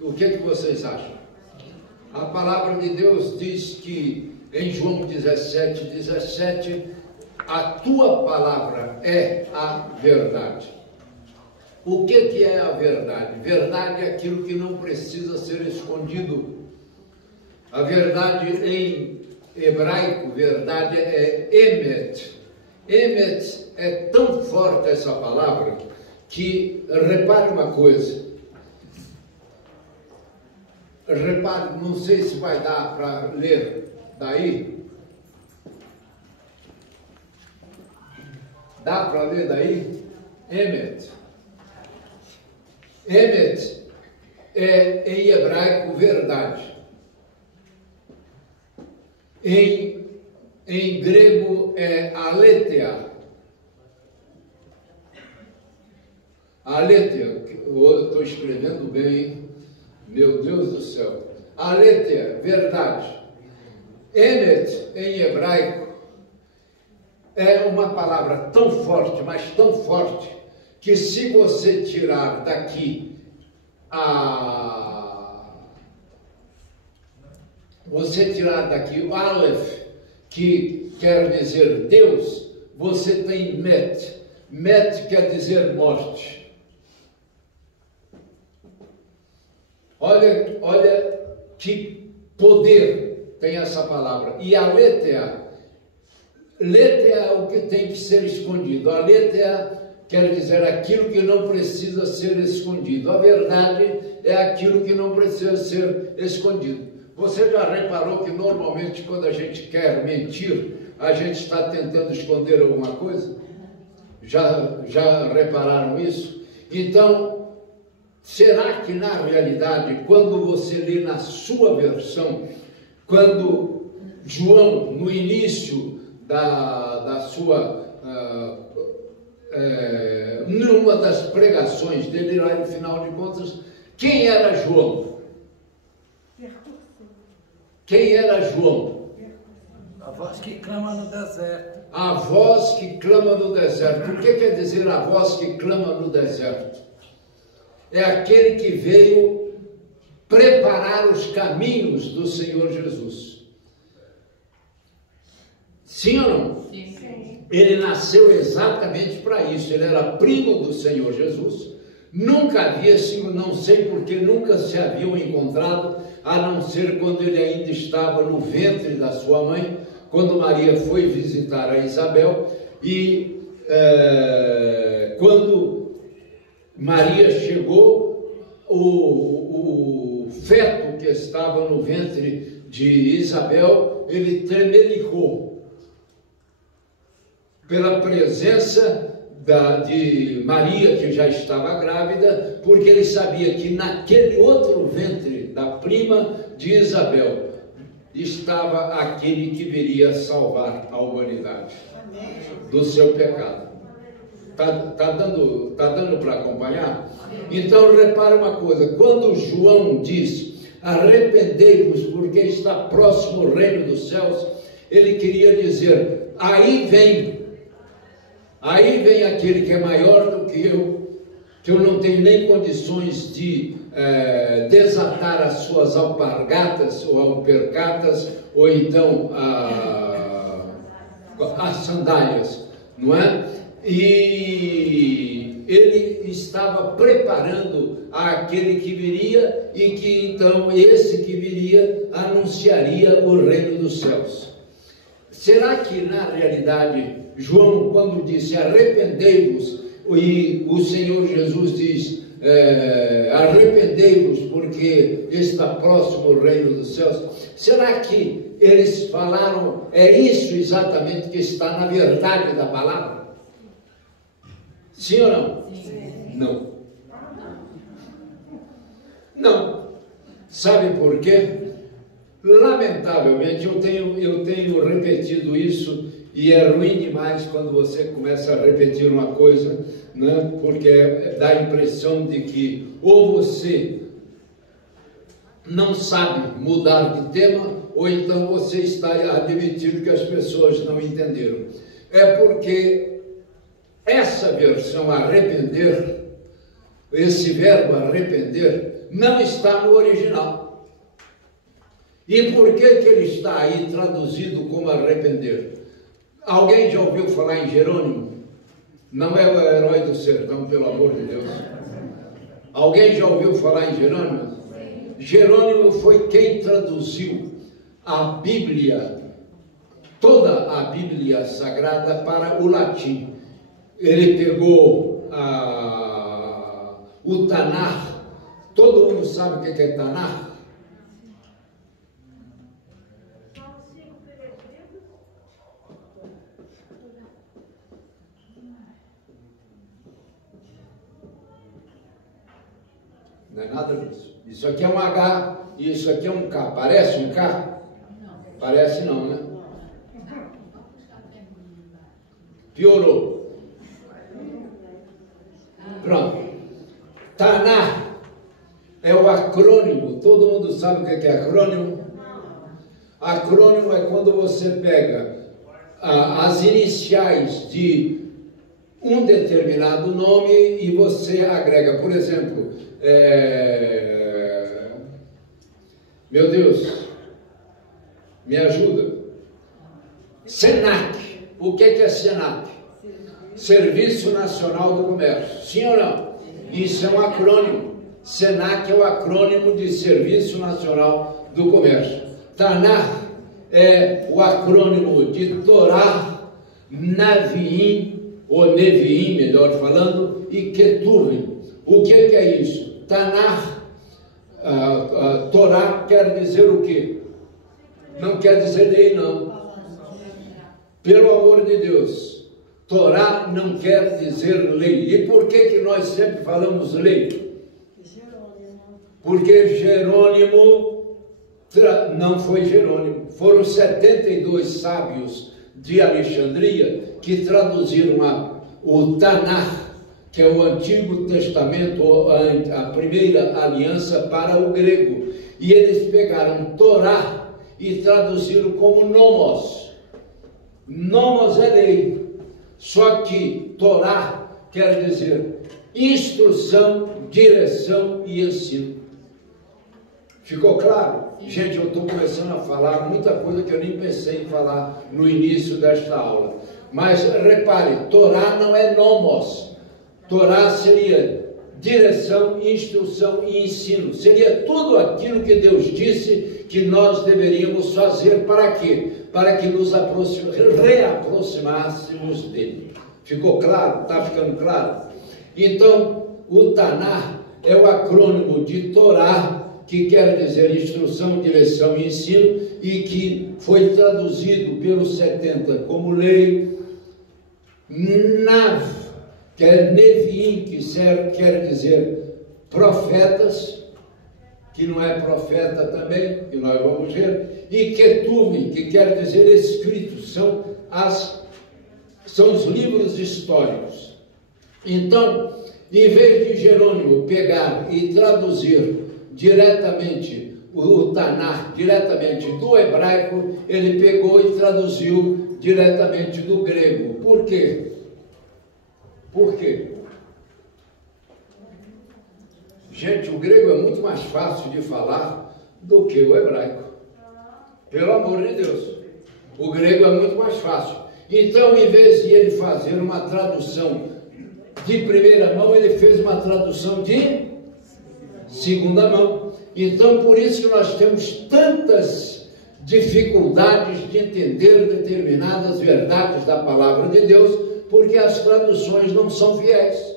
O que vocês acham? A palavra de Deus diz que em João 17:17, a tua palavra é a verdade. O que é a verdade? Verdade é aquilo que não precisa ser escondido. A verdade em hebraico, verdade é emet. Emet é tão forte essa palavra que, repare uma coisa. Repare, não sei se vai dar para ler daí. Dá para ler daí? Emet. Emet é em hebraico verdade. Em grego é aletheia. Aletheia, eu estou escrevendo bem, hein? Meu Deus do céu. Aletheia, verdade. Emet, em hebraico, é uma palavra tão forte, mas tão forte, que se você tirar daqui o Aleph, que quer dizer Deus, você tem Met. Met quer dizer morte. Olha que poder tem essa palavra. E a letra é o que tem que ser escondido. A letra quer dizer aquilo que não precisa ser escondido. A verdade é aquilo que não precisa ser escondido. Você já reparou que normalmente quando a gente quer mentir, a gente está tentando esconder alguma coisa? Já repararam isso? Então, será que na realidade, quando você lê na sua versão, quando João, no início da sua, numa das pregações dele, lá no final de contas, quem era João? Quem era João? A voz que clama no deserto. A voz que clama no deserto. O que quer dizer a voz que clama no deserto? É aquele que veio preparar os caminhos do Senhor Jesus. Sim ou não? Sim. Ele nasceu exatamente para isso. Ele era primo do Senhor Jesus. Nunca havia sido, não sei porque nunca se haviam encontrado, a não ser quando ele ainda estava no ventre da sua mãe, quando Maria foi visitar a Isabel, e quando Maria chegou, o feto que estava no ventre de Isabel, ele tremelicou pela presença de Maria, que já estava grávida, porque ele sabia que naquele outro ventre da prima de Isabel estava aquele que viria salvar a humanidade do seu pecado. Tá dando para acompanhar? Então repare uma coisa, quando João diz arrependei-vos porque está próximo o reino dos céus, ele queria dizer, aí vem aquele que é maior do que eu não tenho nem condições de desatar as suas alpargatas ou alpercatas, ou então as sandálias, não é? E ele estava preparando aquele que viria, e que então esse que viria anunciaria o reino dos céus. Será que na realidade João, quando disse arrependei-vos, e o Senhor Jesus diz arrependei-vos porque está próximo o reino dos céus, será que eles falaram, é isso exatamente que está na verdade da palavra? Sim ou não? Sim. Não. Não. Sabe por quê? Lamentavelmente, eu tenho repetido isso, e é ruim demais quando você começa a repetir uma coisa, né? Porque dá a impressão de que ou você não sabe mudar de tema, ou então você está admitindo que as pessoas não entenderam. É porque essa versão arrepender, esse verbo arrepender, não está no original. E por que ele está aí traduzido como arrepender? Alguém já ouviu falar em Jerônimo? Não é o herói do sertão, pelo amor de Deus. Alguém já ouviu falar em Jerônimo? Jerônimo foi quem traduziu a Bíblia, toda a Bíblia Sagrada, para o latim. Ele pegou o Tanar. Todo mundo sabe o que é Tanar? Não é nada disso. Isso aqui é um H e isso aqui é um K. Parece um K? Parece não, né? Piorou. Pronto. Tanar é o acrônimo. Todo mundo sabe o que é acrônimo? Acrônimo é quando você pega as iniciais de um determinado nome e você agrega, por exemplo, meu Deus, me ajuda. SENAC. O que é SENAC? Serviço Nacional do Comércio. Sim ou não? Isso é um acrônimo. SENAC é o acrônimo de Serviço Nacional do Comércio. TANAR é o acrônimo de Torá, Naviim, ou Neviim, melhor falando, e Ketuvim. O que é isso? Tanar, Torá quer dizer o quê? Não quer dizer lei, não. Pelo amor de Deus, Torá não quer dizer lei. E por que nós sempre falamos lei? Porque Jerônimo, não foi Jerônimo, foram 72 sábios de Alexandria que traduziram o Tanar, que é o Antigo Testamento, a primeira aliança, para o grego. E eles pegaram Torá e traduziram como nomos. Nomos é lei. Só que Torá quer dizer instrução, direção e ensino. Ficou claro? Gente, eu estou começando a falar muita coisa que eu nem pensei em falar no início desta aula. Mas repare, Torá não é nomos. Torá seria direção, instrução e ensino. Seria tudo aquilo que Deus disse que nós deveríamos fazer. Para quê? Para que nos reaproximássemos dele. Ficou claro? Está ficando claro? Então, o Tanar é o acrônimo de Torá, que quer dizer instrução, direção e ensino, e que foi traduzido pelos 70 como lei. Nav, que é Neviim, que quer dizer profetas, que não é profeta também, que nós vamos ver, e Ketuvim, que quer dizer escritos, são os livros históricos. Então, em vez de Jerônimo pegar e traduzir diretamente o Tanar, diretamente do hebraico, ele pegou e traduziu diretamente do grego. Por quê? Por quê? Gente, o grego é muito mais fácil de falar do que o hebraico. Pelo amor de Deus. O grego é muito mais fácil. Então, em vez de ele fazer uma tradução de primeira mão, ele fez uma tradução de segunda mão. Então, por isso que nós temos tantas dificuldades de entender determinadas verdades da palavra de Deus, porque as traduções não são fiéis.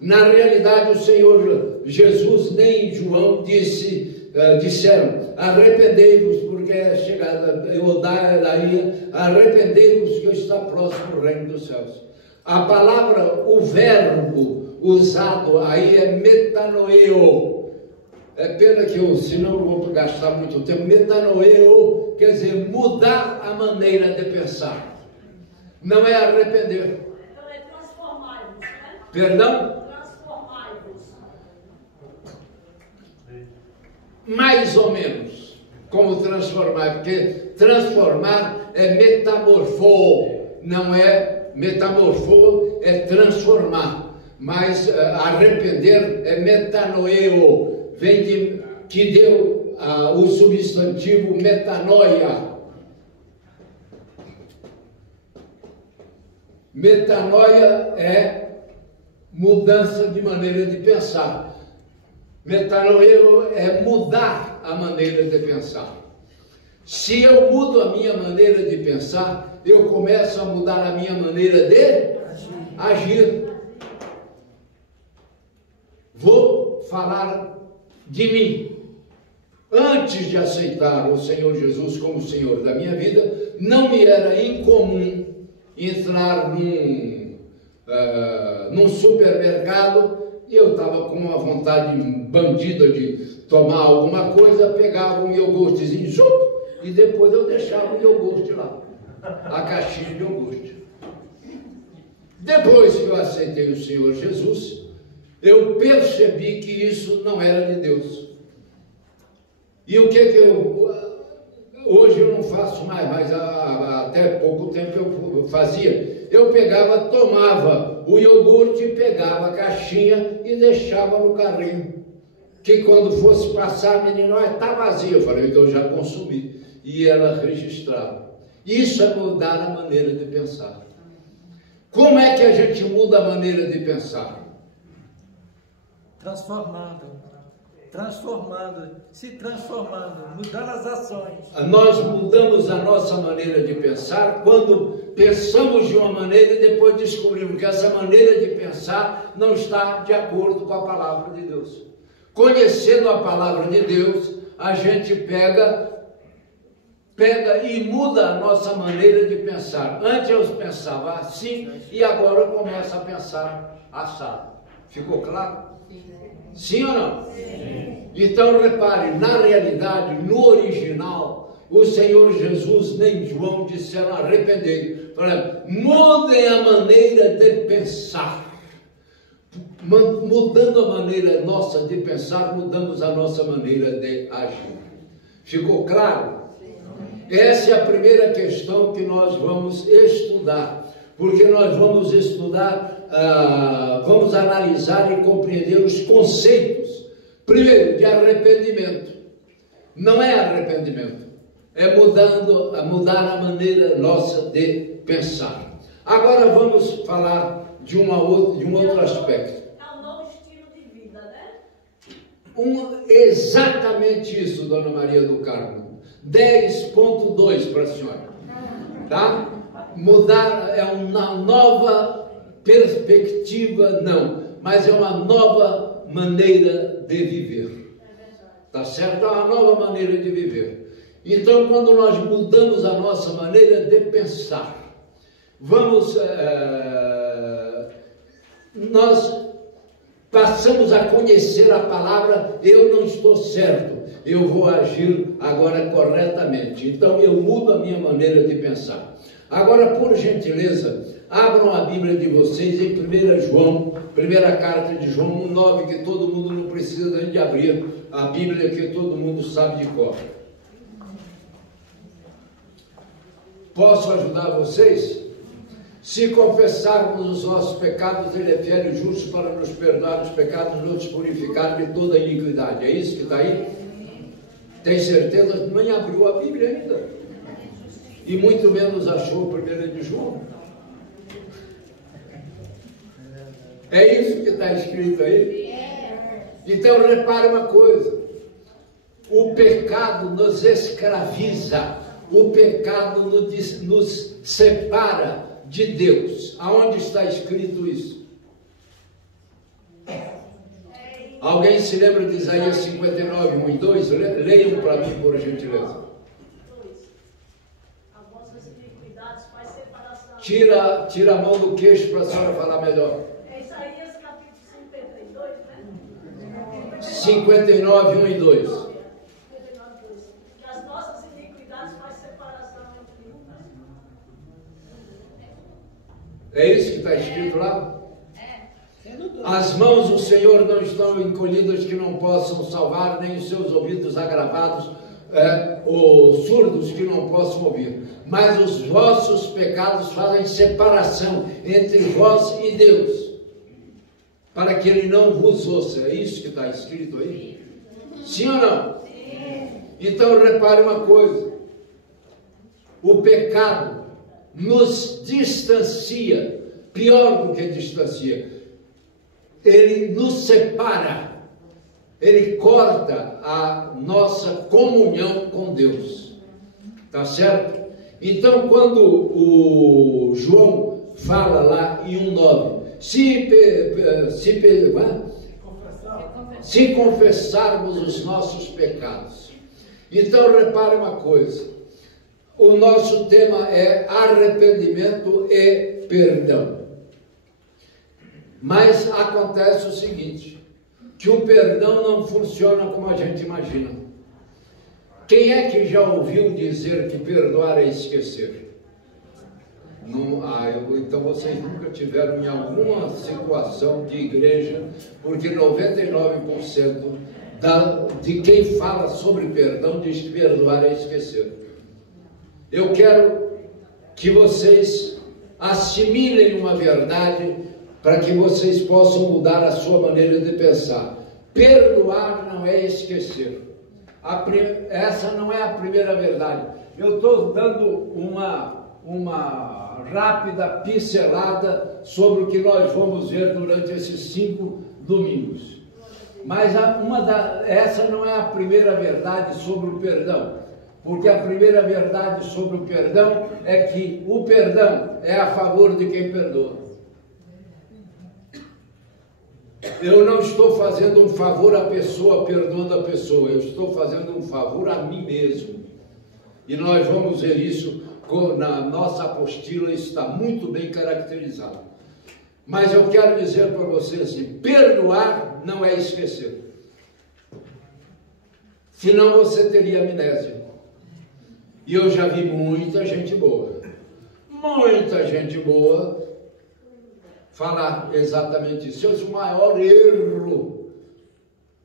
Na realidade, o Senhor Jesus nem João disseram, arrependei-vos, porque é chegada, arrependei-vos que está próximo o reino dos céus. A palavra, o verbo usado aí é metanoeo. É pena que senão eu vou gastar muito tempo. Metanoeo quer dizer mudar a maneira de pensar. Não é arrepender. Então é transformar-vos, né? Perdão? Transformar-vos. Mais ou menos. Como transformar? Porque transformar é metamorfo. Não é metamorfo, é transformar. Mas arrepender é metanoeo, vem de que deu o substantivo metanoia. Metanoia é mudança de maneira de pensar. Metanoia é mudar a maneira de pensar. Se eu mudo a minha maneira de pensar, eu começo a mudar a minha maneira de agir. Vou falar de mim. Antes de aceitar o Senhor Jesus como Senhor da minha vida, não me era incomum entrar num supermercado e eu estava com uma vontade bandida de tomar alguma coisa, pegava um iogurtezinho e depois eu deixava o iogurte lá, a caixinha de iogurte. Depois que eu aceitei o Senhor Jesus, eu percebi que isso não era de Deus. E o que hoje eu não faço mais, mas até pouco tempo eu fazia. Eu pegava, tomava o iogurte, pegava a caixinha e deixava no carrinho. Que quando fosse passar, a menina, está vazia. Eu falei, então eu já consumi. E ela registrava. Isso é mudar a maneira de pensar. Como é que a gente muda a maneira de pensar? Se transformando, mudando as ações. Nós mudamos a nossa maneira de pensar quando pensamos de uma maneira e depois descobrimos que essa maneira de pensar não está de acordo com a palavra de Deus. Conhecendo a palavra de Deus, a gente pega e muda a nossa maneira de pensar. Antes eu pensava assim e agora eu começo a pensar assado. Ficou claro? Sim ou não? Sim. Então repare, na realidade, no original, o Senhor Jesus nem João disseram arrependei. Mudem a maneira de pensar. Mudando a maneira nossa de pensar, mudamos a nossa maneira de agir. Ficou claro? Essa é a primeira questão que nós vamos estudar, porque nós vamos estudar, vamos analisar e compreender os conceitos. Primeiro, de arrependimento. Não é arrependimento, é mudar a maneira nossa de pensar. Agora vamos falar de um outro aspecto. É um novo estilo de vida, né? Exatamente isso, Dona Maria do Carmo. 10.2 para a senhora, tá? Mudar é uma nova perspectiva, não, mas é uma nova maneira de viver, tá certo? É uma nova maneira de viver. Então, quando nós mudamos a nossa maneira de pensar, nós passamos a conhecer a palavra, eu não estou certo, eu vou agir agora corretamente. Então eu mudo a minha maneira de pensar. Agora, por gentileza, abram a Bíblia de vocês em 1 João, primeira carta de João 1,9, que todo mundo não precisa de abrir a Bíblia, que todo mundo sabe de cor. Posso ajudar vocês? Se confessarmos os nossos pecados, Ele é fiel e justo para nos perdoar os pecados e nos purificar de toda iniquidade. É isso que está aí? Tem certeza? Nem abriu a Bíblia ainda. E muito menos achou 1 de João. É isso que está escrito aí? Então repare uma coisa. O pecado nos escraviza. O pecado nos separa de Deus. Aonde está escrito isso? Alguém se lembra de Isaías 59, 1 e 2? Leiam para mim, por gentileza. As vossas iniquidades faz separação. Tira a mão do queixo para a senhora falar melhor. É Isaías capítulo 52, né? 59, 1 e 2. Que as nossas iniquidades faz separação entre um. É isso que está escrito lá? As mãos do Senhor não estão encolhidas que não possam salvar, nem os seus ouvidos agravados, ou surdos que não possam ouvir. Mas os vossos pecados fazem separação entre vós e Deus. para que ele não vos ouça. É isso que está escrito aí? Sim ou não? Sim. Então repare uma coisa. O pecado nos distancia, pior do que distancia. Ele nos separa. Ele corta a nossa comunhão com Deus. Tá certo? Então, quando o João fala lá em 1,9, se confessarmos os nossos pecados. Então, repare uma coisa. O nosso tema é arrependimento e perdão. Mas acontece o seguinte, que o perdão não funciona como a gente imagina. Quem é que já ouviu dizer que perdoar é esquecer? Não, então vocês nunca tiveram em alguma situação de igreja, porque 99% de quem fala sobre perdão diz que perdoar é esquecer. Eu quero que vocês assimilem uma verdade para que vocês possam mudar a sua maneira de pensar. Perdoar não é esquecer. Essa não é a primeira verdade. Eu estou dando uma rápida pincelada sobre o que nós vamos ver durante esses 5 domingos. Mas essa não é a primeira verdade sobre o perdão. Porque a primeira verdade sobre o perdão é que o perdão é a favor de quem perdoa. Eu não estou fazendo um favor à pessoa perdoando a pessoa, eu estou fazendo um favor a mim mesmo. E nós vamos ver isso na nossa apostila, está muito bem caracterizado. Mas eu quero dizer para vocês assim, perdoar não é esquecer. Senão você teria amnésia. E eu já vi muita gente boa falar exatamente isso. Esse é o maior erro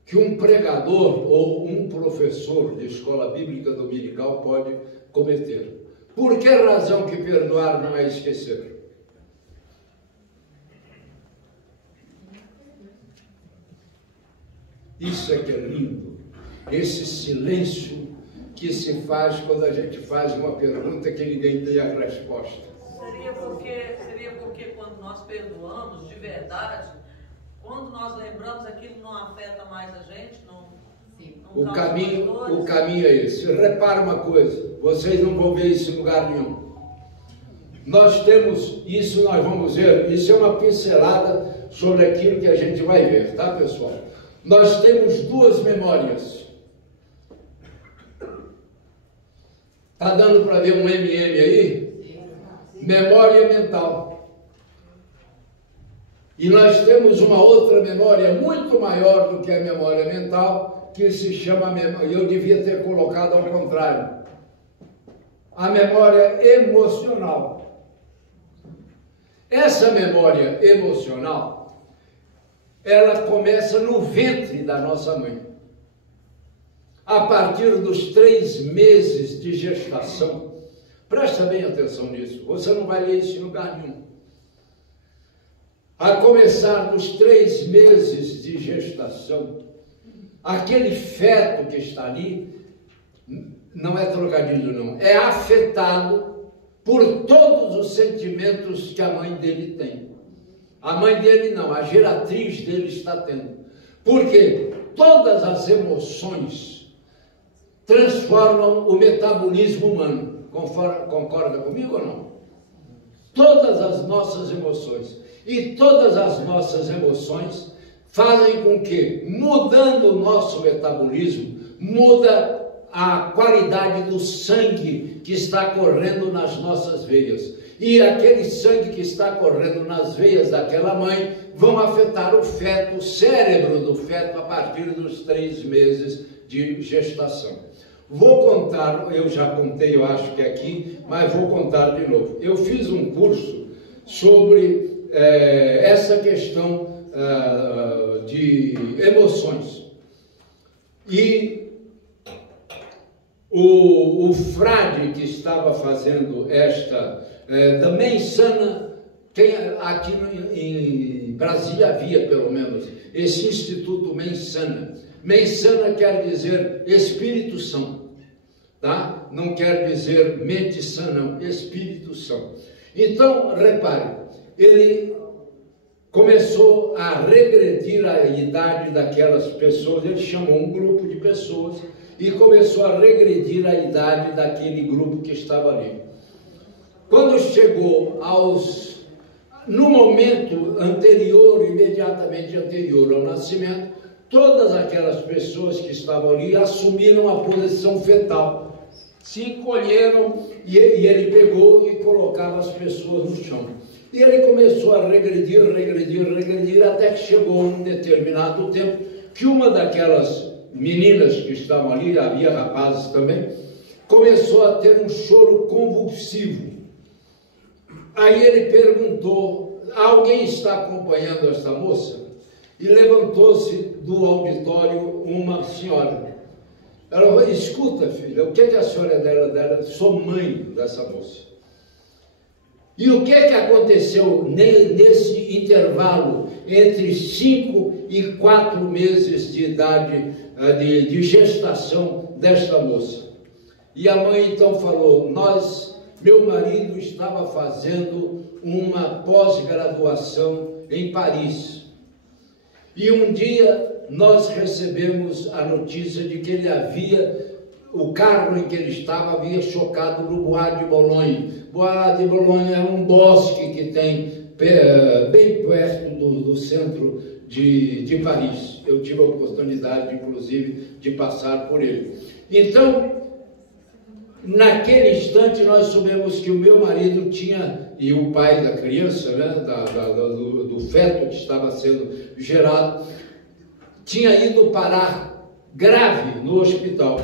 que um pregador ou um professor de escola bíblica dominical pode cometer. Por que razão que perdoar não é esquecer? Isso é que é lindo, esse silêncio que se faz quando a gente faz uma pergunta que ninguém tem a resposta. Seria porque quando nós perdoamos de verdade, quando nós lembramos, aquilo não afeta mais a gente, o caminho é esse. Repara uma coisa, vocês não vão ver isso em lugar nenhum. Nós temos isso, nós vamos ver, isso é uma pincelada sobre aquilo que a gente vai ver, tá, pessoal? Nós temos 2 memórias. Está dando para ver um MM aí? Memória mental. E nós temos uma outra memória muito maior do que a memória mental, que se chama, eu devia ter colocado ao contrário, a memória emocional. Essa memória emocional, ela começa no ventre da nossa mãe. A partir dos 3 meses de gestação, presta bem atenção nisso, você não vai ler isso em lugar nenhum. A começar dos 3 meses de gestação, aquele feto que está ali, não é trocadilho não, é afetado por todos os sentimentos que a mãe dele tem. A mãe dele não, a geratriz dele está tendo. Porque todas as emoções transformam o metabolismo humano. Concorda comigo ou não? Todas as nossas emoções. E todas as nossas emoções fazem com que, mudando o nosso metabolismo, muda a qualidade do sangue que está correndo nas nossas veias. E aquele sangue que está correndo nas veias daquela mãe vão afetar o feto, o cérebro do feto, a partir dos 3 meses de gestação. Vou contar, eu já contei, eu acho que aqui, mas vou contar de novo. Eu fiz um curso sobre essa questão de emoções. E o frade que estava fazendo esta, também sana, aqui em Brasília havia pelo menos esse Instituto Mensana. Mensana quer dizer Espírito São, tá? Não quer dizer mente sã, não, Espírito São. Então, repare, ele começou a regredir a idade daquelas pessoas, ele chamou um grupo de pessoas e começou a regredir a idade daquele grupo que estava ali. Quando chegou no momento anterior, imediatamente anterior ao nascimento, todas aquelas pessoas que estavam ali assumiram a posição fetal, se encolheram e ele pegou e colocava as pessoas no chão. E ele começou a regredir, até que chegou um determinado tempo que uma daquelas meninas que estavam ali, havia rapazes também, começou a ter um choro convulsivo. Aí ele perguntou: alguém está acompanhando esta moça? E levantou-se do auditório uma senhora. Ela falou: escuta, filha, o que a senhora é dela? Sou mãe dessa moça. E o que aconteceu nesse intervalo entre 5 e 4 meses de idade de gestação desta moça? E a mãe então falou: meu marido estava fazendo uma pós-graduação em Paris. E um dia nós recebemos a notícia de que o carro em que ele estava havia chocado no Bois de Boulogne. Bois de Boulogne é um bosque que tem bem perto do centro de Paris. Eu tive a oportunidade, inclusive, de passar por ele. Então, naquele instante nós soubemos que o meu marido e o pai da criança, né, do feto que estava sendo gerado, tinha ido parar grave no hospital.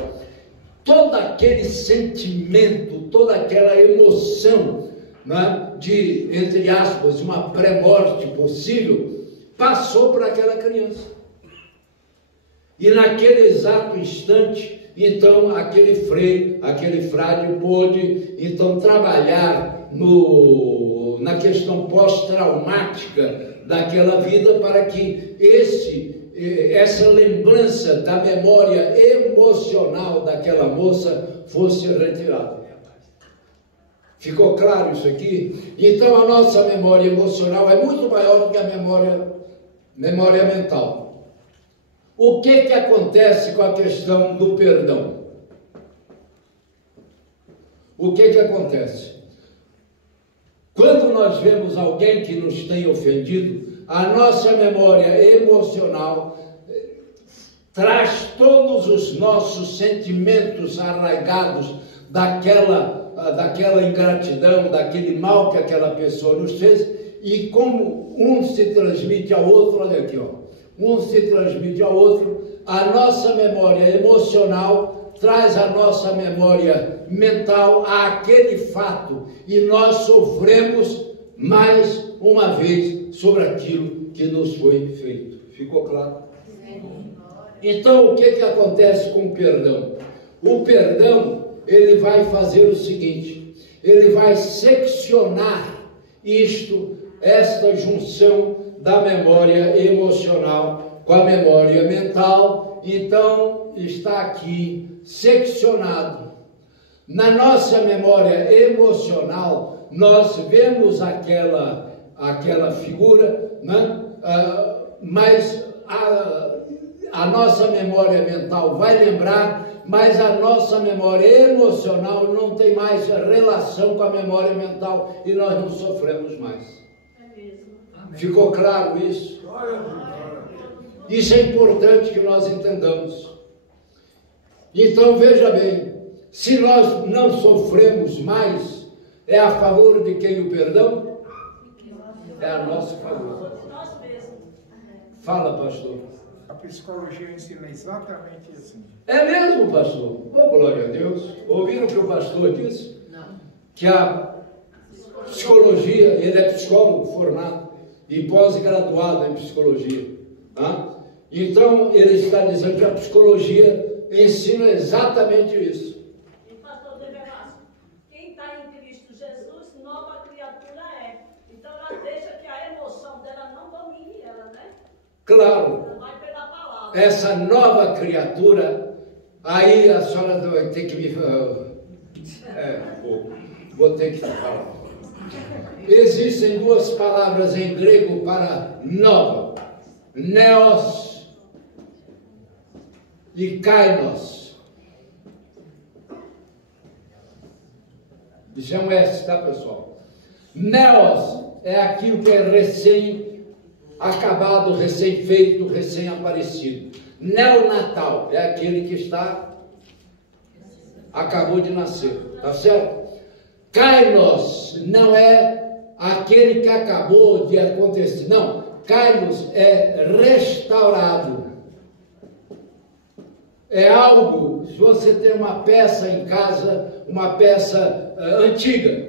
Todo aquele sentimento, toda aquela emoção, né, de, entre aspas, uma pré-morte possível, passou para aquela criança. E naquele exato instante, então, aquele frade pôde, então, trabalhar na questão pós-traumática daquela vida para que essa lembrança da memória emocional daquela moça fosse retirada. Ficou claro isso aqui? Então, a nossa memória emocional é muito maior do que a memória mental. O que acontece com a questão do perdão? O que acontece? Quando nós vemos alguém que nos tem ofendido, a nossa memória emocional traz todos os nossos sentimentos arraigados daquela ingratidão, daquele mal que aquela pessoa nos fez, e como um se transmite ao outro, olha aqui, ó. Um se transmite ao outro, a nossa memória emocional traz a nossa memória mental àquele fato, e nós sofremos mais uma vez sobre aquilo que nos foi feito. Ficou claro? Então, o que acontece com o perdão? O perdão, ele vai fazer o seguinte: ele vai seccionar esta junção da memória emocional com a memória mental. Então, está aqui seccionado. Na nossa memória emocional, nós vemos aquela figura, né? Mas a nossa memória mental vai lembrar, mas a nossa memória emocional não tem mais relação com a memória mental e nós não sofremos mais. Ficou claro isso? Isso é importante que nós entendamos. Então, veja bem, se nós não sofremos mais, é a favor de quem o perdão? É a nosso favor. Fala, pastor. A psicologia ensina exatamente assim. É mesmo, pastor? Oh, glória a Deus. Ouviram o que o pastor disse? Não. Que a psicologia, ele é psicólogo formado e pós-graduado em psicologia. Tá? Então, ele está dizendo que a psicologia ensina exatamente isso. E pastor Deverasco, quem está em Cristo Jesus, nova criatura é. Então, ela deixa que a emoção dela não domine Claro, Vai pela palavra. essa nova criatura, aí a senhora vai ter que me... vou ter que falar. Existem duas palavras em grego para nova: neos e kainos. Isso é um S, tá, pessoal? Neos é aquilo que é recém-acabado, recém-feito, recém-aparecido. Neonatal é aquele que acabou de nascer, tá certo? Kainos não é aquele que acabou de acontecer, não. Kainos é restaurado. É algo, se você tem uma peça em casa, uma peça antiga.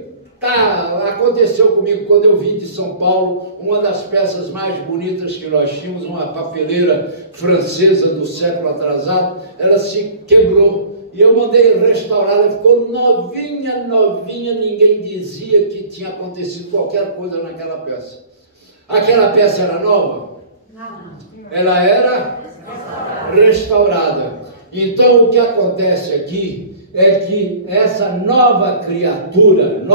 Aconteceu comigo quando eu vim de São Paulo, uma das peças mais bonitas que nós tínhamos, uma papeleira francesa do século atrasado, ela se quebrou. E eu mandei restaurar, ela ficou novinha, novinha, ninguém dizia que tinha acontecido qualquer coisa naquela peça. Aquela peça era nova? Não. Ela era restaurada. Então o que acontece aqui é que essa nova criatura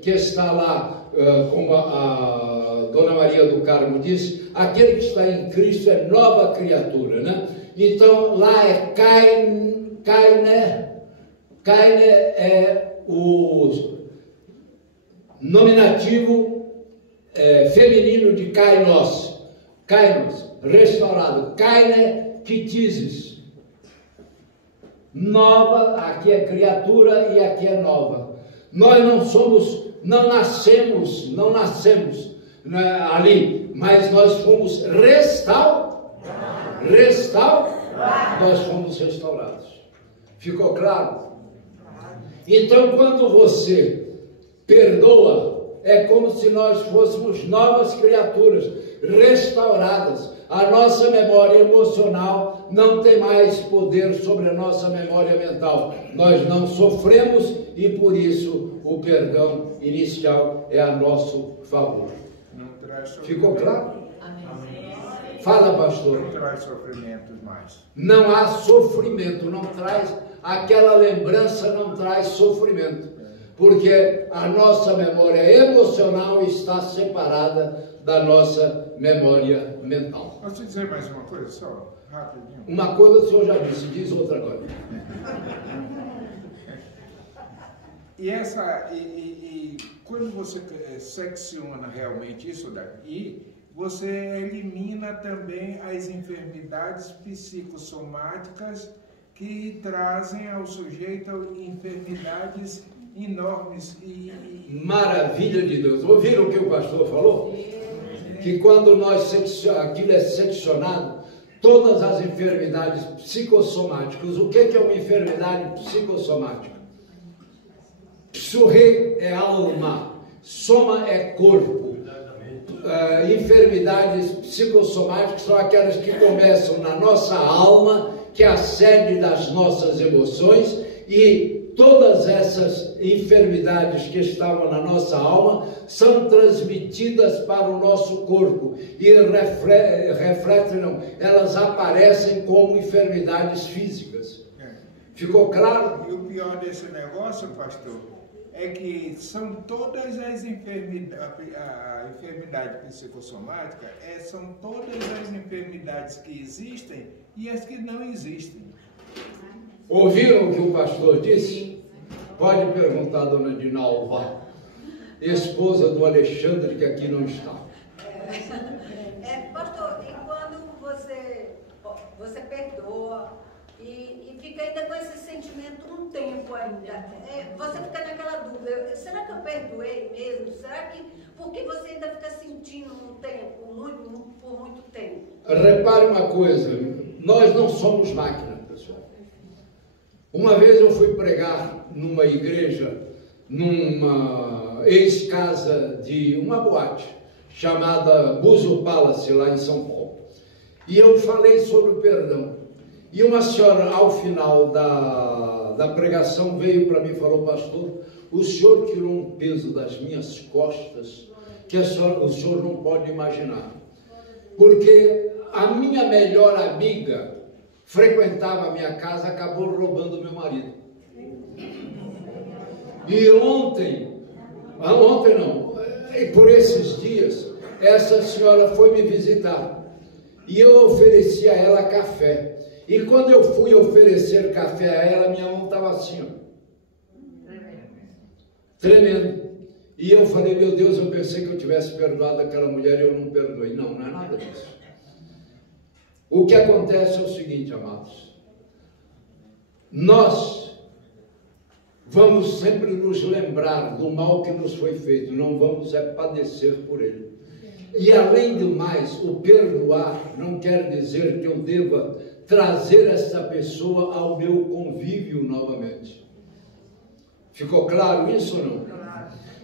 que está lá, como a Dona Maria do Carmo disse, aquele que está em Cristo é nova criatura, né? Então lá é Kaine é o nominativo feminino de kainos, restaurado, Kaine kitisis, nova, aqui é criatura e aqui é nova. Nós não nascemos ali, mas nós fomos nós fomos restaurados. Ficou claro? Então, quando você perdoa, é como se nós fôssemos novas criaturas, restauradas. A nossa memória emocional não tem mais poder sobre a nossa memória mental. Nós não sofremos e, por isso, o perdão inicial é a nosso favor. Ficou claro? Fala, pastor. Não traz sofrimentos mais. Não há sofrimento, não traz, aquela lembrança não traz sofrimento, porque a nossa memória emocional está separada da nossa memória mental. Posso dizer mais uma coisa só? Rapidinho. Uma coisa o senhor já disse, diz outra agora. E quando você secciona realmente isso daqui, você elimina também as enfermidades psicossomáticas que trazem ao sujeito enfermidades enormes. Maravilha de Deus. Ouviram o que o pastor falou? Que quando aquilo é seccionado, todas as enfermidades psicossomáticas. O que é uma enfermidade psicossomática? Psurre é alma, soma é corpo. Enfermidades psicossomáticas são aquelas que começam na nossa alma, que é a sede das nossas emoções, e todas essas enfermidades que estavam na nossa alma são transmitidas para o nosso corpo e refletem, elas aparecem como enfermidades físicas. Ficou claro? E o pior desse negócio, pastor, é que são todas as enfermidades, a enfermidade psicossomática, são todas as enfermidades que existem e as que não existem. Ouviram o que o pastor disse? Pode perguntar a dona Dinalva, esposa do Alexandre, que aqui não está. Pastor, e quando você perdoa e fica ainda com esse sentimento um tempo ainda, você fica naquela dúvida, será que eu perdoei mesmo? Será que, porque você ainda fica sentindo um tempo, por muito tempo? Repare uma coisa, nós não somos máquina, pessoal. Uma vez eu fui pregar numa igreja, numa ex-casa de uma boate, chamada Buzo Palace, lá em São Paulo. E eu falei sobre o perdão. E uma senhora, ao final da pregação, veio para mim e falou: pastor, o senhor tirou um peso das minhas costas que o senhor não pode imaginar. Porque a minha melhor amiga frequentava a minha casa, acabou roubando meu marido. E ontem não, por esses dias, essa senhora foi me visitar. E eu ofereci a ela café. E quando eu fui oferecer café a ela, minha mão estava assim, ó. Tremendo. E eu falei, meu Deus, eu pensei que eu tivesse perdoado aquela mulher e eu não perdoei. Não, não é nada disso. O que acontece é o seguinte, amados. Nós vamos sempre nos lembrar do mal que nos foi feito. Não vamos padecer por ele. E além do mais, o perdoar não quer dizer que eu deva trazer essa pessoa ao meu convívio novamente. Ficou claro isso ou não?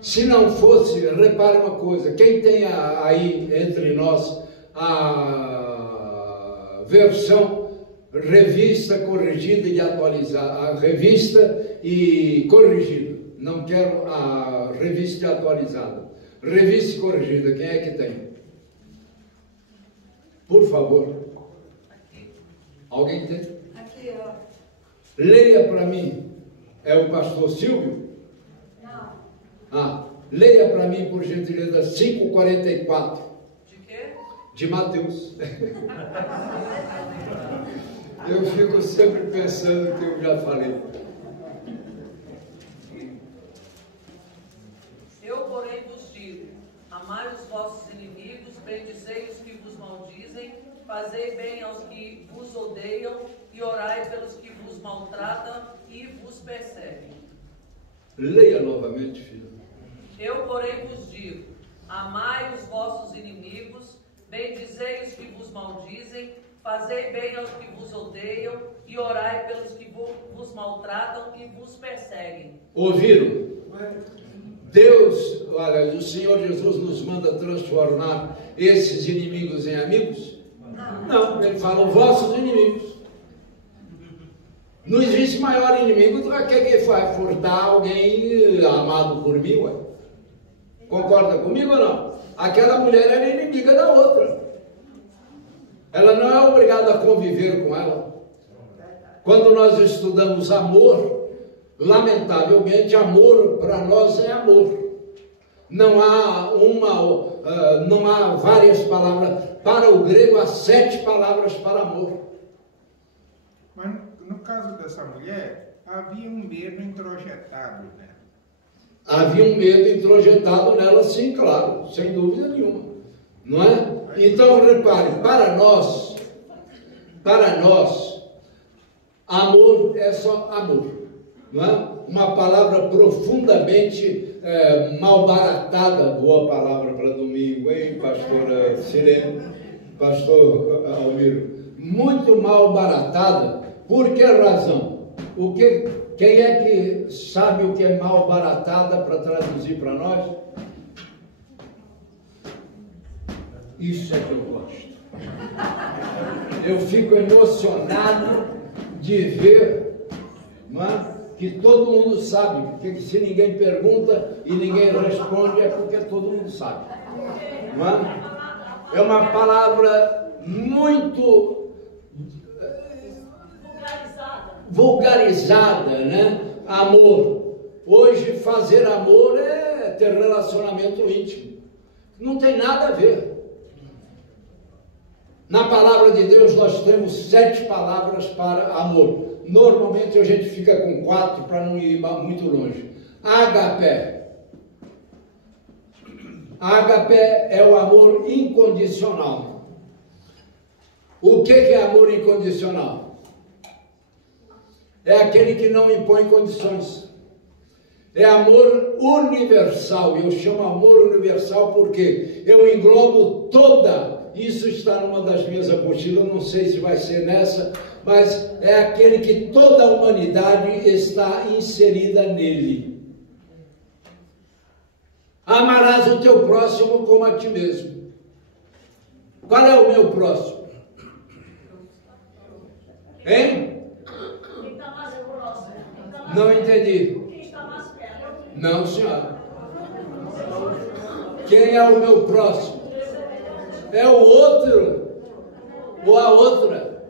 Se não fosse, repare uma coisa, quem tem aí entre nós a versão revista, corrigida e atualizada, a revista e corrigida, não quero a revista atualizada, revista e corrigida, quem é que tem? Por favor. Alguém tem? Aqui, ó. Leia para mim. É o pastor Silvio? Não. Leia para mim, por gentileza, 5:44. De quê? De Mateus. Eu fico sempre pensando que eu já falei. Eu, porém, vos digo: amai os vossos inimigos, bendizei os que vos maldizem, fazei bem aos que vos odeiam e orai pelos que vos maltratam e vos perseguem. Leia novamente, filho. Eu, porém, vos digo: amai os vossos inimigos, bendizei os que vos maldizem, fazei bem aos que vos odeiam e orai pelos que vos maltratam e vos perseguem. Ouviram? Deus, olha, o Senhor Jesus nos manda transformar esses inimigos em amigos? Não, ele fala os vossos inimigos. Não existe maior inimigo do que aquele que vai furtar alguém amado por mim, ué. Concorda comigo ou não? Aquela mulher era inimiga da outra. Ela não é obrigada a conviver com ela. Quando nós estudamos amor, lamentavelmente, amor para nós é amor. Não há várias palavras. Para o grego, há 7 palavras para amor. Mas no caso dessa mulher, havia um medo introjetado nela. Havia um medo introjetado nela, sim, claro, sem dúvida nenhuma. Não é? Então, repare, para nós, amor é só amor. Não é? Uma palavra profundamente malbaratada, boa palavra para domingo, hein, pastora Sirene, pastor Almiro? Muito malbaratada. Por que razão? Quem é que sabe o que é malbaratada para traduzir para nós? Isso é que eu gosto. Eu fico emocionado de ver, não é? Que todo mundo sabe, porque se ninguém pergunta e ninguém responde, é porque todo mundo sabe. Não é? É uma palavra muito vulgarizada, né? Amor. Hoje fazer amor é ter relacionamento íntimo. Não tem nada a ver. Na palavra de Deus nós temos 7 palavras para amor. Normalmente a gente fica com 4 para não ir muito longe. Ágape. Ágape é o amor incondicional. O que é amor incondicional? É aquele que não impõe condições. É amor universal. Eu chamo amor universal porque eu englobo toda. Isso está numa das minhas apostilas, não sei se vai ser nessa, mas é aquele que toda a humanidade está inserida nele. Amarás o teu próximo como a ti mesmo. Qual é o meu próximo? Hein? Quem está mais próximo? Não entendi. Quem está mais perto? Não, senhora. Quem é o meu próximo? é o outro ou a outra.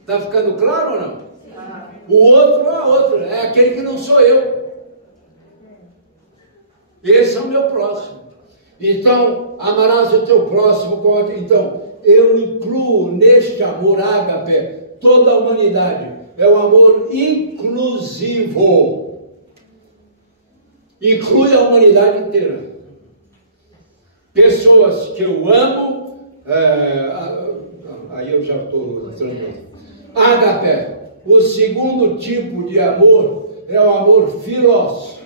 Está ficando claro ou não? O outro ou a outra, é aquele que não sou eu. Esse é o meu próximo. Então, amarás o teu próximo. Então, eu incluo neste amor ágape toda a humanidade. É o amor inclusivo. Inclui a humanidade inteira. Pessoas que eu amo, aí eu já estou entrando. Ágape, o segundo tipo de amor é o amor filos.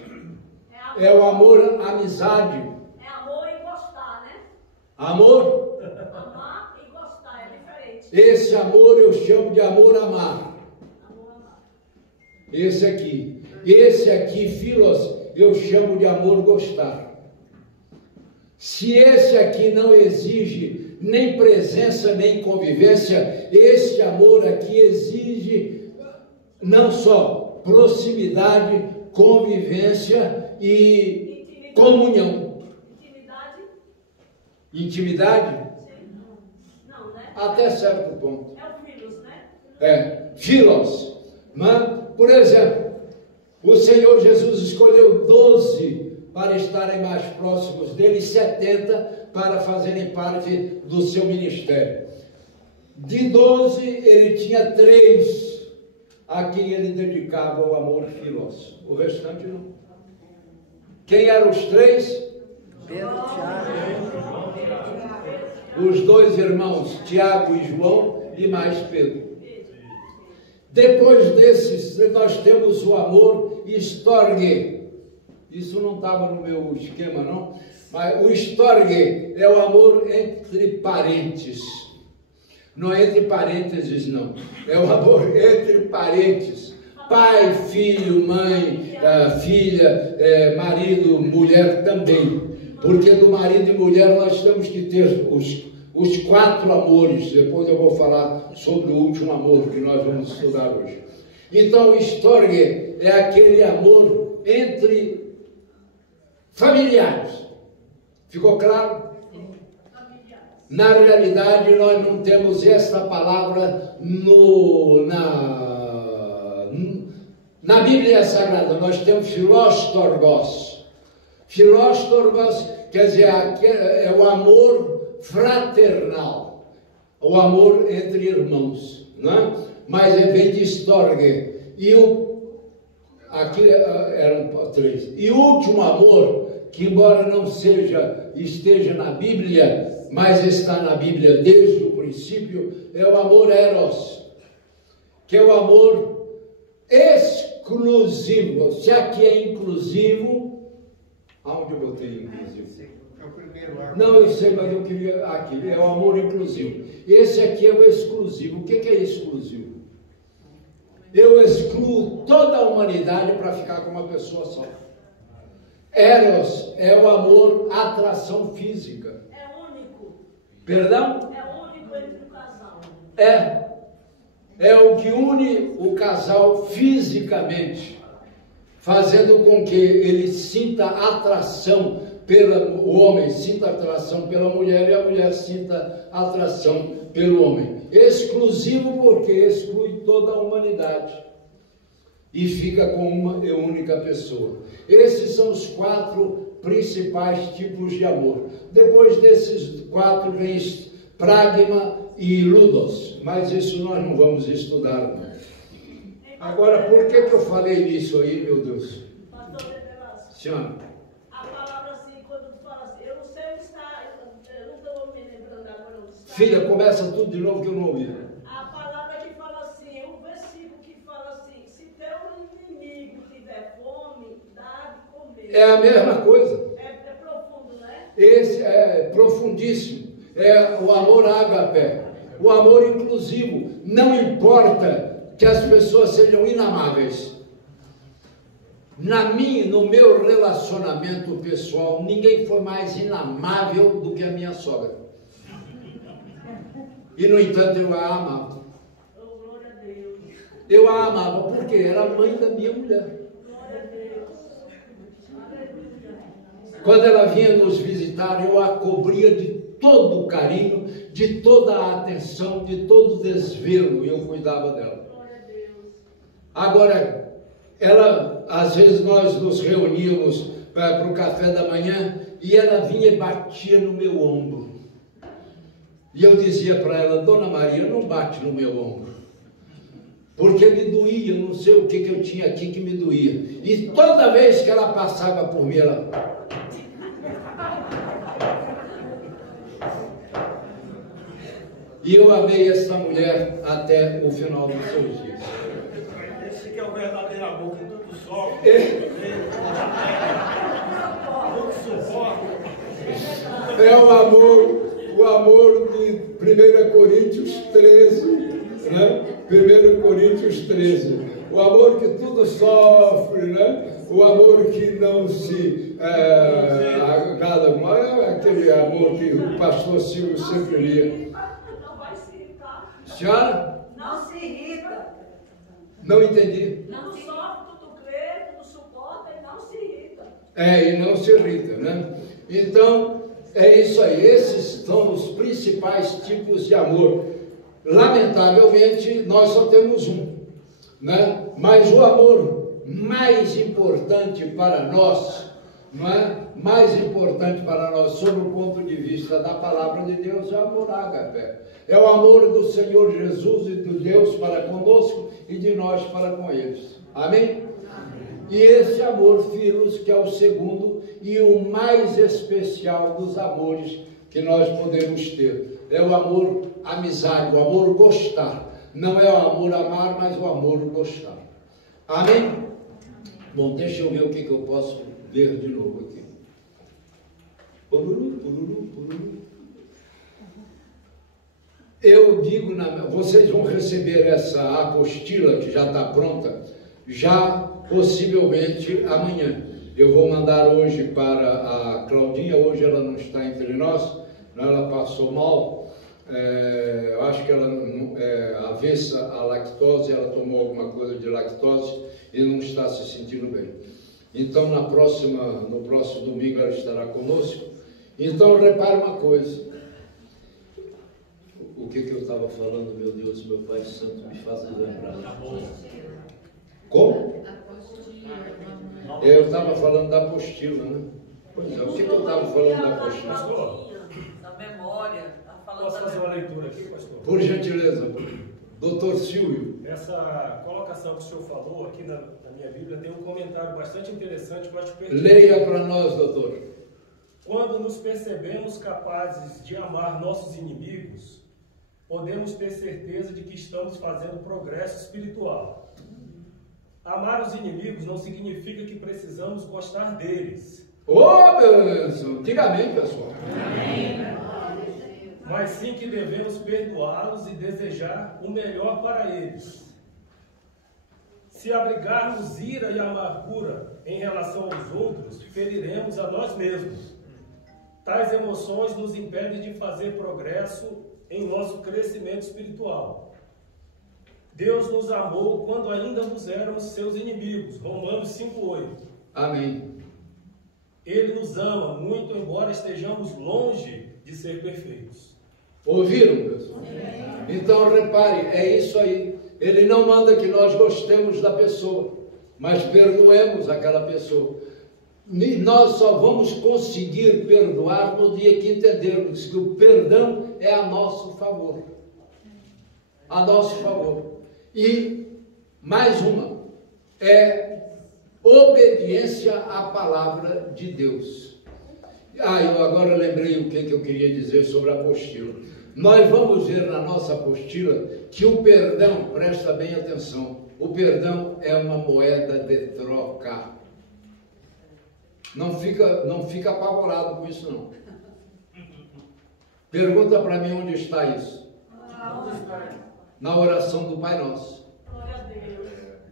É o amor amizade. É amor e gostar, né? Amor? Amar e gostar, é diferente. Esse amor eu chamo de amor amar. Amor amar. Esse aqui, filos, eu chamo de amor gostar. Se esse aqui não exige nem presença, nem convivência, esse amor aqui exige não só proximidade, convivência e comunhão. Intimidade? Sim. Não, né? Até certo ponto. É o filhos, né? Filos. Por exemplo, o Senhor Jesus escolheu 12 para estarem mais próximos dele e 70 para fazerem parte do seu ministério. De 12, ele tinha 3 a quem ele dedicava o amor filos. O restante não. Quem eram os 3? Pedro, Tiago. Os 2 irmãos, Tiago e João, e mais Pedro. Depois desses, nós temos o amor storge. Isso não estava no meu esquema, não. Mas o storge é o amor entre parentes. Não é entre parênteses, não. É o amor entre parentes. Pai, filho, mãe, filha, marido, mulher também. Porque do marido e mulher nós temos que ter os 4 amores. Depois eu vou falar sobre o último amor que nós vamos estudar hoje. Então, o storge é aquele amor entre familiares. Ficou claro? Na realidade, nós não temos esta palavra na Bíblia Sagrada. Nós temos filóstorgos. Filóstorgos quer dizer, é o amor fraternal, o amor entre irmãos, né? Mas vem de storge. Aqui eram 3. E o último amor, que embora não esteja na Bíblia, mas está na Bíblia desde o princípio, é o amor eros, que é o amor exclusivo. Se aqui é inclusivo, aonde eu botei inclusivo? É o primeiro ato. Não, eu sei, mas eu queria aqui, é o amor inclusivo. Esse aqui é o exclusivo. O que é exclusivo? Eu excluo toda a humanidade para ficar com uma pessoa só. Eros é o amor, atração física. É único. Perdão? É único entre o casal. É o que une o casal fisicamente, fazendo com que ele sinta atração o homem sinta atração pela mulher e a mulher sinta atração pelo homem. Exclusivo porque exclui toda a humanidade e fica com uma única pessoa. Esses são os 4 principais tipos de amor. Depois desses 4 vem pragma e ludos, mas isso nós não vamos estudar, não. Agora, por que eu falei nisso aí, meu Deus? Pastor Develas. Senhora. A palavra assim, quando tu fala assim, eu não sei onde está, eu não estou me lembrando agora onde está. Filha, começa tudo de novo que eu não ouvi. A palavra que fala assim, o versículo que fala assim, se teu inimigo tiver fome, dá de comer. É a mesma coisa. É profundo, né? Esse é profundíssimo. É o amor ágape, o amor inclusivo. Não importa que as pessoas sejam inamáveis. No meu relacionamento pessoal, ninguém foi mais inamável do que a minha sogra. E no entanto eu a amava. Oh, glória a Deus. Eu a amava porque era a mãe da minha mulher. Glória a Deus. Aleluia. Quando ela vinha nos visitar, eu a cobria de todo o carinho, de toda a atenção, de todo o desvelo, e eu cuidava dela. Agora, ela, às vezes nós nos reuníamos para o café da manhã, e ela vinha e batia no meu ombro. E eu dizia para ela: Dona Maria, não bate no meu ombro, porque me doía, não sei o que eu tinha aqui que me doía. E toda vez que ela passava por mim, ela... E eu amei essa mulher até o final dos seus dias. Esse que é o verdadeiro amor que tudo sofre, tudo suporta. É o amor de 1 Coríntios 13, né? 1 Coríntios 13. O amor que tudo sofre, né? O amor que não se agrada mais, é aquele amor que o pastor Silvio sempre lia. Não vai se irritar. Senhora? Não se irrita. Não entendi. Tudo sofre, tudo crê, tudo suporta e não se irrita. E não se irrita, né? Então, é isso aí. Esses são os principais tipos de amor. Lamentavelmente, nós só temos um, né? Mas o amor mais importante para nós, não é? Mais importante para nós, sob o ponto de vista da palavra de Deus, é o amor ágape. É o amor do Senhor Jesus e de Deus para conosco e de nós para com eles. Amém? E esse amor, filhos, que é o segundo e o mais especial dos amores que nós podemos ter. É o amor amizade, o amor gostar. Não é o amor amar, mas o amor gostar. Amém? Bom, deixa eu ver o que eu posso ler de novo aqui. Eu digo, vocês vão receber essa apostila que já está pronta, já possivelmente amanhã. Eu vou mandar hoje para a Claudinha, hoje ela não está entre nós, ela passou mal. Eu acho que ela é avessa à lactose, ela tomou alguma coisa de lactose e não está se sentindo bem. Então, no próximo domingo ela estará conosco. Então, repare uma coisa. O que eu estava falando, meu Deus, meu Pai Santo, me faz lembrar. Como? Eu estava falando da apostila, né? Pois é, o que eu estava falando da apostila? Pastor, Na memória, está falando posso da fazer uma memória. leitura aqui, pastor? Por gentileza, doutor Silvio. Essa colocação que o senhor falou aqui na minha Bíblia tem um comentário bastante interessante que eu acho pertinente. Leia para nós, doutor. Quando nos percebemos capazes de amar nossos inimigos, podemos ter certeza de que estamos fazendo progresso espiritual. Amar os inimigos não significa que precisamos gostar deles. Ô, benção! Diga amém, pessoal. Mas sim que devemos perdoá-los e desejar o melhor para eles. Se abrigarmos ira e amargura em relação aos outros, feriremos a nós mesmos. Tais emoções nos impedem de fazer progresso em nosso crescimento espiritual. Deus nos amou quando ainda nos éramos seus inimigos. Romanos 5,8. Amém. Ele nos ama muito, embora estejamos longe de ser perfeitos. Ouviram, pessoal? Então, repare, é isso aí. Ele não manda que nós gostemos da pessoa, mas perdoemos aquela pessoa. E nós só vamos conseguir perdoar no dia que entendermos que o perdão é a nosso favor. A nosso favor. E, mais uma, é obediência à palavra de Deus. Eu agora lembrei o que eu queria dizer sobre a apostila. Nós vamos ver na nossa apostila que o perdão, presta bem atenção, o perdão é uma moeda de troca. Não fica apavorado com isso, não. Pergunta para mim onde está isso. Na oração do Pai Nosso.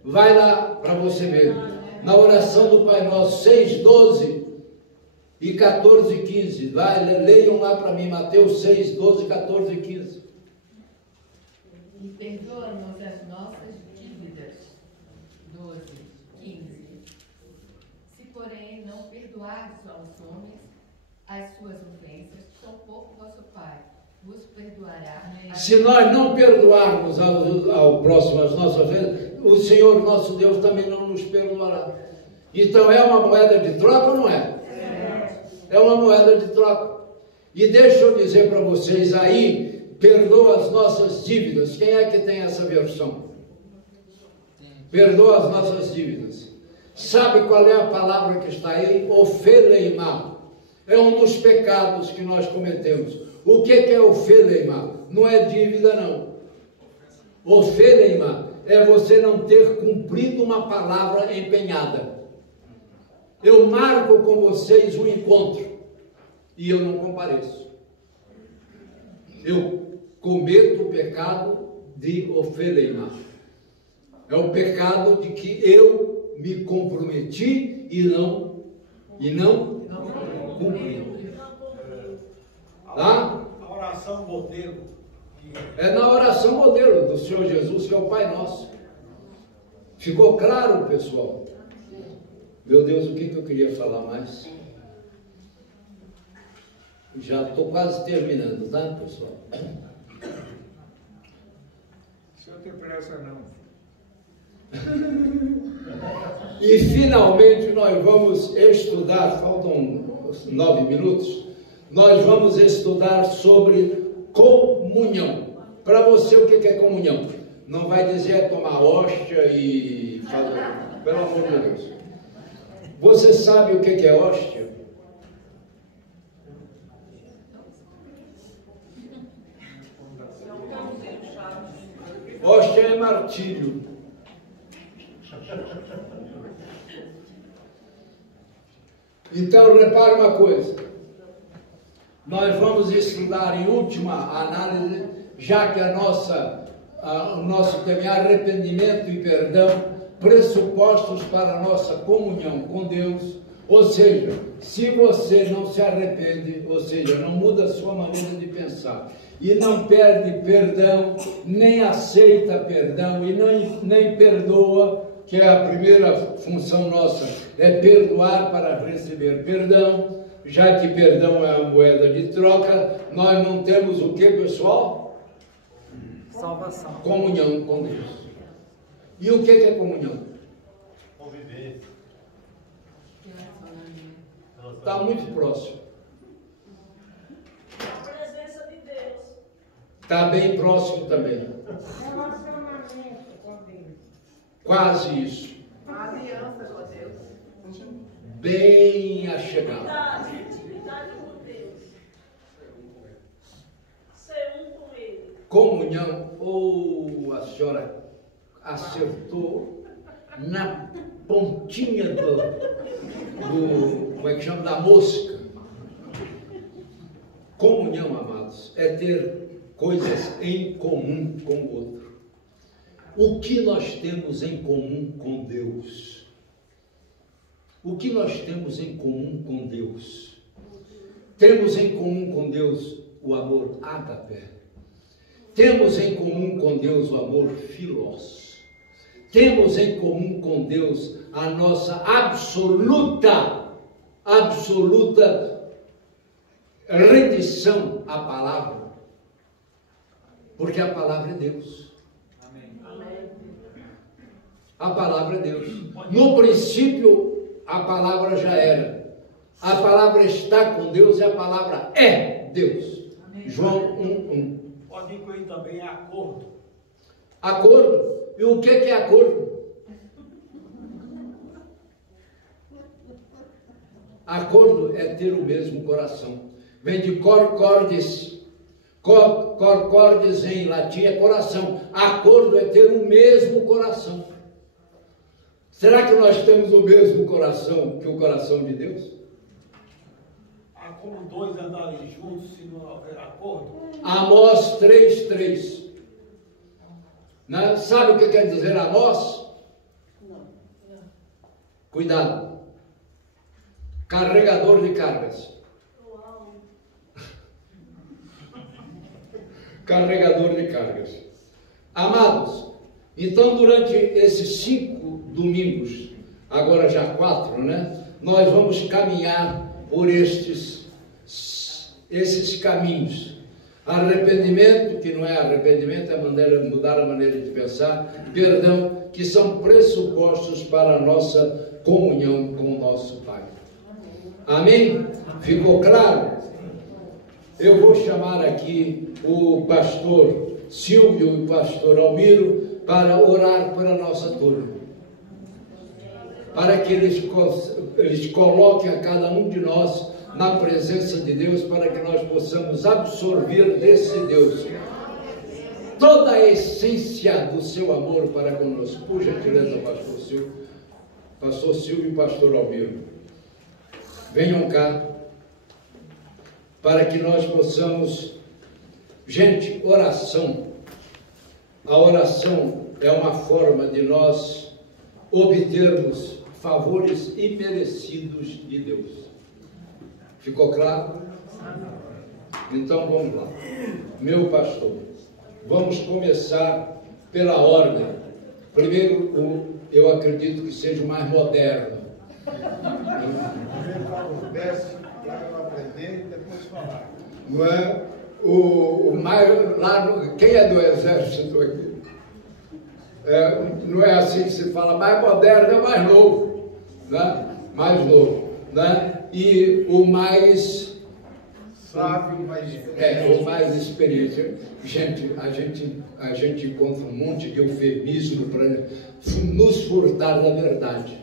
Vai lá para você ver. Na oração do Pai Nosso, 6:12 e 14:15. Leiam lá para mim, Mateus 6:12, 14 e 15. E perdoa-nos as nossas dívidas. 12:15. Se, porém, não perdoardes aos homens as suas ofensas, tampouco vosso vos perdoará. Se nós não perdoarmos ao próximo as nossas ofensas, o Senhor nosso Deus também não nos perdoará. Então é uma moeda de troca ou não é? É uma moeda de troca. E deixa eu dizer para vocês aí, perdoa as nossas dívidas. Quem é que tem essa versão? Perdoa as nossas dívidas. Sabe qual é a palavra que está aí? Ofeleimá. É um dos pecados que nós cometemos. O que é ofeleimá? Não é dívida, não. Ofeleimá é você não ter cumprido uma palavra empenhada. Eu marco com vocês um encontro e eu não compareço. Eu cometo o pecado de ofeleimá. É o pecado de que eu me comprometi e não cumpri. Tá? A oração modelo. É na oração modelo do Senhor Jesus, que é o Pai Nosso. Ficou claro, pessoal? Meu Deus, o que eu queria falar mais? Já estou quase terminando, tá, pessoal? O senhor tem pressa, não. E finalmente nós vamos estudar, faltam 9 minutos, nós vamos estudar sobre comunhão. Para você, o que é comunhão? Não vai dizer tomar hóstia e fazer, pelo amor de Deus. Você sabe o que é hóstia? Hóstia é martírio. Então, repare uma coisa. Nós vamos estudar em última análise, já que o nosso tema é arrependimento e perdão, pressupostos para a nossa comunhão com Deus. Ou seja, se você não se arrepende, ou seja, não muda a sua maneira de pensar, e não perde perdão, nem aceita perdão, e nem perdoa, que é a primeira função nossa, é perdoar para receber perdão. Já que perdão é a moeda de troca, nós não temos o que, pessoal? Salvação. Comunhão com Deus. E o que é comunhão? Conviver. Está muito próximo. A presença de Deus. Está bem próximo também. Relacionamento com Deus. Quase isso. A aliança com Deus. Bem achegado. Intimidade com Deus. Ser um com Ele. Comunhão, ou a senhora acertou na pontinha como é que chama? Da mosca. Comunhão, amados, é ter coisas em comum com o outro. O que nós temos em comum com Deus? O que nós temos em comum com Deus? Temos em comum com Deus o amor ágape. Temos em comum com Deus o amor filós. Temos em comum com Deus a nossa absoluta rendição à palavra. Porque a palavra é Deus. A palavra é Deus. No princípio, a palavra já era. A palavra está com Deus e a palavra é Deus. Amém. João 1:1. Pode incluir também acordo. Acordo? E o que é acordo? Acordo é ter o mesmo coração. Vem de cor cordis. Cor cordis em latim é coração. Acordo é ter o mesmo coração. Será que nós temos o mesmo coração que o coração de Deus? Há como dois andarem juntos se não houver acordo? Amós 3:3. Né? Sabe o que quer dizer Amós? Não. Cuidado. Carregador de cargas. Uau. Carregador de cargas. Amados, então durante esses 5 domingos, agora já 4, né? Nós vamos caminhar por esses caminhos. Arrependimento, que não é arrependimento, é mudar a maneira de pensar. Perdão, que são pressupostos para a nossa comunhão com o nosso Pai. Amém? Ficou claro? Eu vou chamar aqui o pastor Silvio e o pastor Almiro para orar pela nossa turma, para que eles coloquem a cada um de nós na presença de Deus, para que nós possamos absorver desse Deus toda a essência do seu amor para conosco. Por gentileza, pastor Silvio e pastor Almiro, venham cá, para que nós possamos... Gente, oração. A oração é uma forma de nós obtermos favores imerecidos de Deus. Ficou claro? Então vamos lá. Meu pastor, vamos começar pela ordem. Primeiro, eu acredito que seja o mais moderno. Primeiro fala os 10 para eu aprender e depois falar. Não é? O mais lá, quem é do exército aqui? Não é assim que se fala, mais moderno é mais novo, né? Mais novo, né? E o mais sábio, mais experiente. O mais experiente. Gente, a gente encontra um monte de eufemismo para nos furtar da verdade.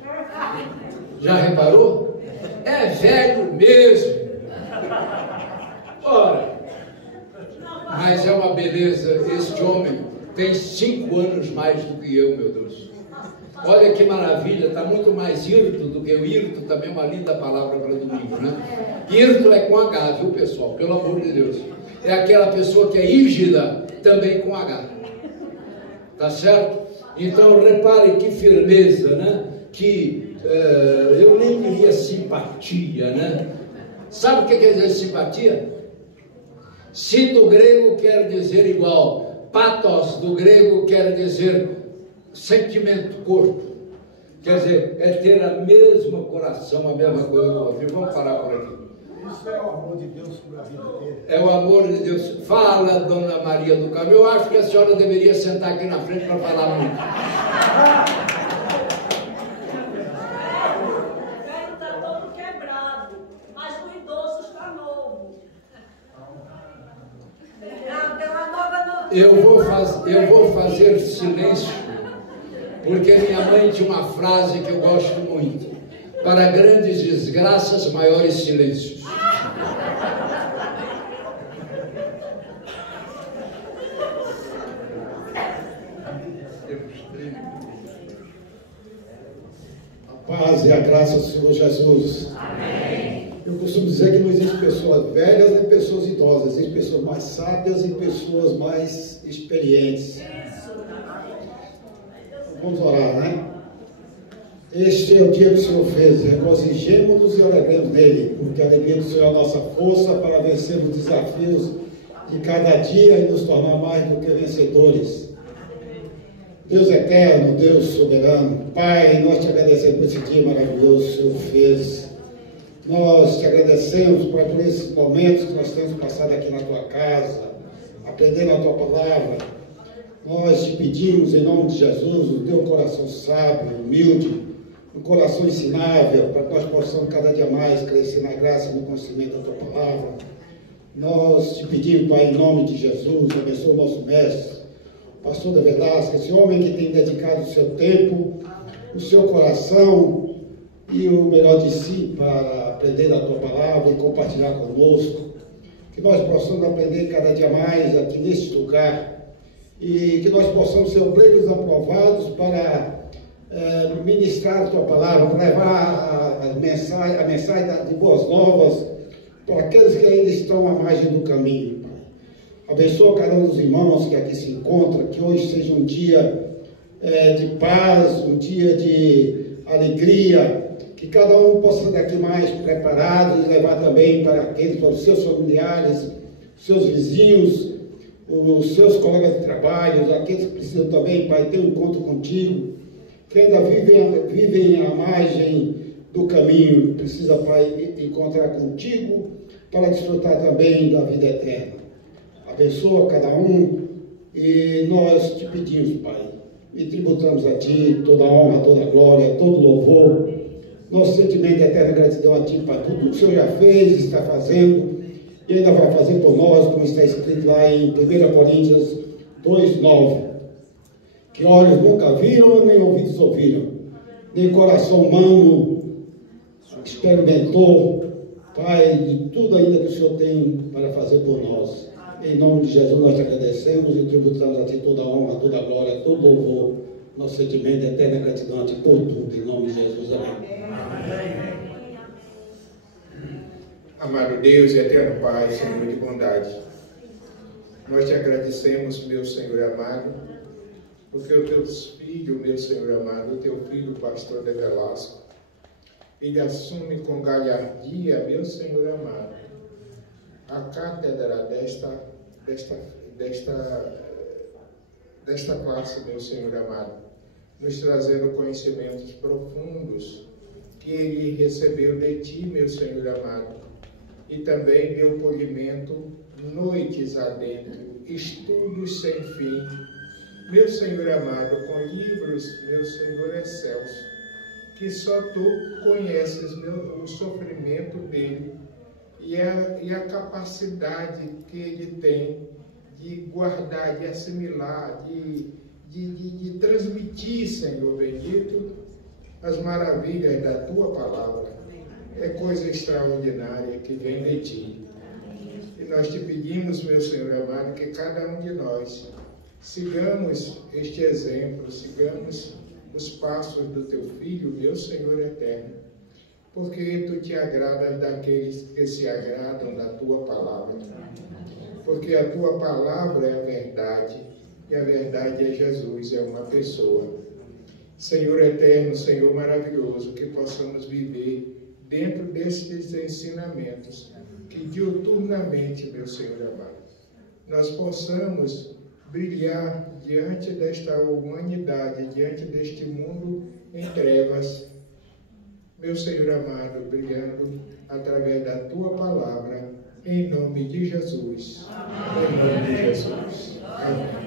Já reparou? É velho mesmo. Ora, mas é uma beleza. Este homem tem 5 anos mais do que eu, meu Deus. Olha que maravilha, está muito mais hirto do que eu. Hirto também é uma linda palavra para domingo, né? Hirto é com H, viu, pessoal? Pelo amor de Deus. É aquela pessoa que é rígida, também com H. Tá certo? Então, repare que firmeza, né? Que eu nem diria simpatia, né? Sabe o que quer dizer simpatia? Si do grego quer dizer igual. Pathos do grego quer dizer sentimento, corpo. Quer dizer, é ter a mesma coração, a mesma coisa do outro. Vamos parar por aqui. Isso é o amor de Deus sobre a vida dele. É o amor de Deus. Fala, Dona Maria do Carmo. Eu acho que a senhora deveria sentar aqui na frente para falar muito. O velho está todo quebrado, mas o idoso está novo. Não, tem uma nova Eu vou fazer silêncio, porque minha mãe tinha uma frase que eu gosto muito: para grandes desgraças, maiores silêncios. A paz e a graça do Senhor Jesus. Amém. Eu costumo dizer que não existe pessoas velhas nem pessoas idosas, existem pessoas mais sábias e pessoas mais experientes. Vamos orar, né? Este é o dia que o Senhor fez, regozijemo-nos e alegremos nele, porque a alegria do Senhor é a nossa força para vencer os desafios de cada dia e nos tornar mais do que vencedores. Deus eterno, Deus soberano, Pai, nós te agradecemos por esse dia maravilhoso que o Senhor fez. Nós te agradecemos por esses momentos que nós temos passado aqui na tua casa, aprendendo a tua palavra. Nós te pedimos, em nome de Jesus, o teu coração sábio, humilde, um coração ensinável, para que nós possamos cada dia mais crescer na graça e no conhecimento da tua palavra. Nós te pedimos, Pai, em nome de Jesus, abençoa o nosso mestre, pastor da Velasco, esse homem que tem dedicado o seu tempo, o seu coração e o melhor de si para aprender a tua palavra e compartilhar conosco. Que nós possamos aprender cada dia mais aqui neste lugar e que nós possamos ser obreiros aprovados para ministrar a tua palavra, para levar a mensagem de boas novas para aqueles que ainda estão à margem do caminho. Abençoa cada um dos irmãos que aqui se encontram, que hoje seja um dia de paz, um dia de alegria, que cada um possa sair daqui mais preparado e levar também para os seus familiares, seus vizinhos, os seus colegas de trabalho, aqueles que precisam também, Pai, ter um encontro contigo, que ainda vivem à margem do caminho, precisa, Pai, encontrar contigo para desfrutar também da vida eterna. abençoa cada um, e nós te pedimos, Pai, e tributamos a Ti toda a honra, toda a glória, todo o louvor, nosso sentimento de eterna gratidão a Ti, Pai, por tudo que o Senhor já fez, está fazendo, e ainda vai fazer por nós, como está escrito lá em 1 Coríntios 2:9, que olhos nunca viram, nem ouvidos ouviram, nem coração humano experimentou, Pai, de tudo ainda que o Senhor tem para fazer por nós. Em nome de Jesus nós te agradecemos e tributamos a Ti toda a honra, toda a glória, todo o louvor, nosso sentimento de eterna gratidão a Ti por tudo, em nome de Jesus. Amém. Amado Deus e eterno Pai, Senhor de bondade, nós te agradecemos, meu Senhor amado, porque o teu filho, meu Senhor amado, o teu filho, o pastor de Velasco, ele assume com galhardia, meu Senhor amado, a cátedra desta classe, meu Senhor amado, nos trazendo conhecimentos profundos que ele recebeu de Ti, meu Senhor amado, e também deu polimento noites adentro, estudos sem fim, meu Senhor amado, com livros, meu Senhor excelso, que só Tu conheces o sofrimento dele e a capacidade que ele tem de guardar, de assimilar, de transmitir, Senhor bendito, as maravilhas da Tua palavra. É coisa extraordinária que vem de Ti. E nós te pedimos, meu Senhor amado, que cada um de nós sigamos este exemplo, sigamos os passos do Teu Filho, meu Senhor eterno, porque Tu te agradas daqueles que se agradam da Tua palavra. Porque a Tua palavra é a verdade, e a verdade é Jesus, é uma pessoa. Senhor eterno, Senhor maravilhoso, que possamos viver dentro destes ensinamentos, que diuturnamente, meu Senhor amado, nós possamos brilhar diante desta humanidade, diante deste mundo em trevas, meu Senhor amado, brilhando através da Tua palavra, em nome de Jesus. Amém. Em nome de Jesus. Amém.